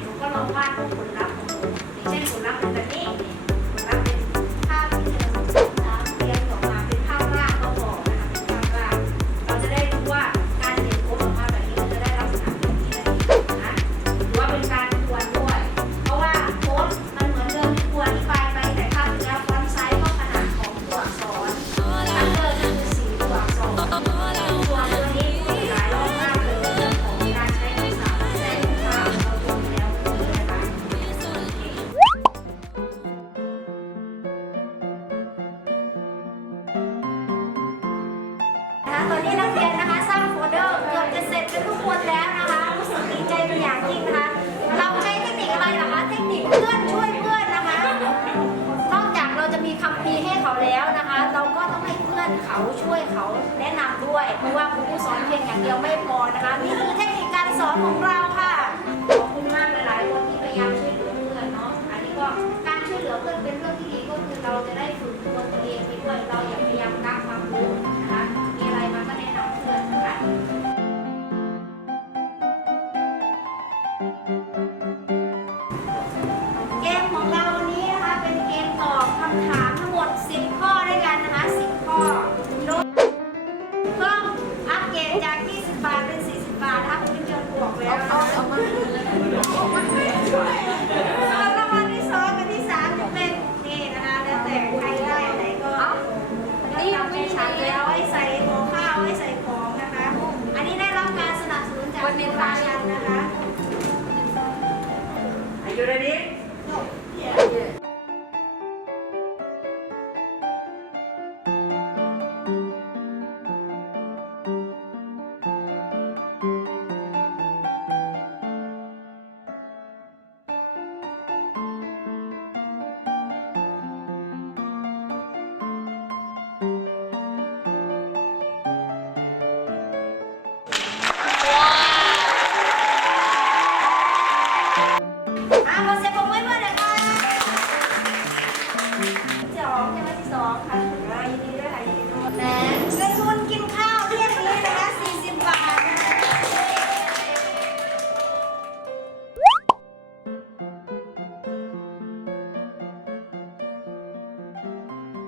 หนูก็ลองวาดผลลัพธ์ คนแล้วนะคะ รู้สึกดีใจเป็นอย่างยิ่งนะคะ เราใช้เทคนิคอะไรนะคะ เทคนิคเพื่อนช่วยเพื่อนนะคะ นอกจากเราจะมีคำพีให้เขาแล้วนะคะ เราก็ต้องให้เพื่อนเขาช่วยเขาแนะนำด้วย เพราะว่าครูสอนเพียงอย่างเดียวไม่พอนะคะ นี่คือเทคนิคการสอนของเรา You ready? No. Yeah. yeah. você